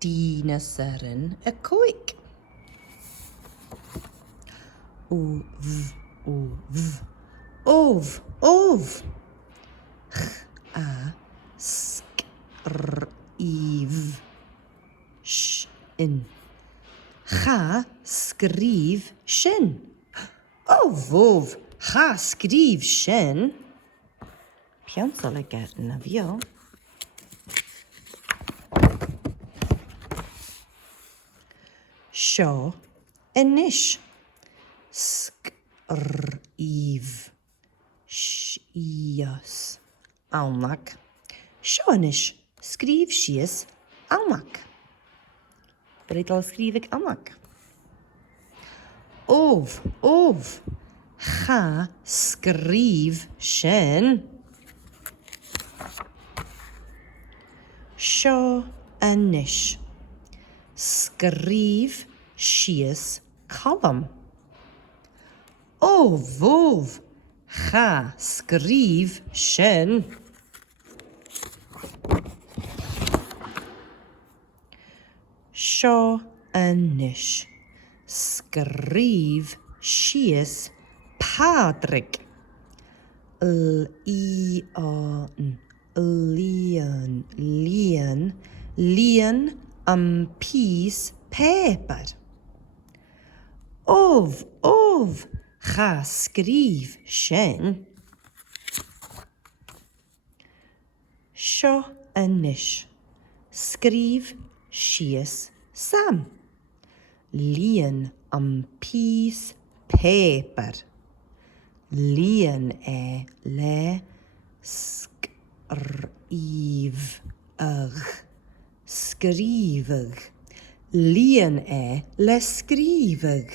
Dìneasairean y coig. Of. Sgrif. Shin. Cha sgrif shin. Of. Cha sgrif shin. Pian zal ik na vio. Sio enish. Sgrif. Shias. Almac. Sio enish. Sgrif shias. Almac. Bredal sgrif ik almac. Of. Cha sgrif shin. Sio enish. Sgrif shias column. Of. Cha sgrif shin. Sio enish. Sgrif shias Patrick. Lian piece paper. Of. Cha sgrif shin. Sio enish. Sgrif shias Sam. Lian piece paper. Lian le skrivig. Lian le skrivig.